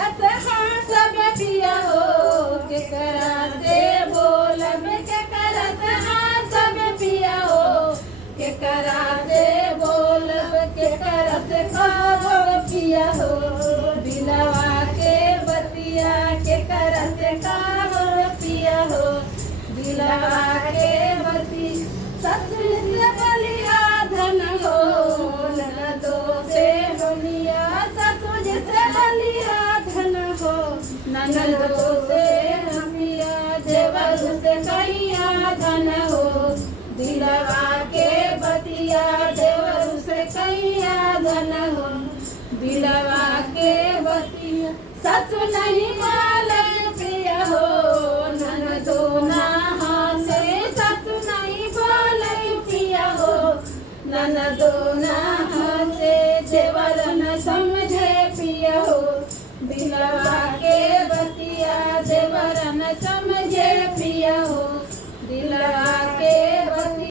करत हाँ सब पिया हो के कराते बोलब के करत हाँ सब पिया हो के कराते बोलब के करत खाबो पिया हो दिलवा के बतिया के करत खाबो पिया हो दिलवा के बती ससुर से बलिया धन हो ननदो से बलिया ससुर से बलिया धन हो ननदो से हमिया देवर से कैया धन हो दिलवा के बतिया देवर से कैया धन हो दिलवा के बतिया ससुर नहीं माले प्रिय हो ननदो ना हासे ससुर नहीं बोले प्रिय हो ननदो ना हासे देवर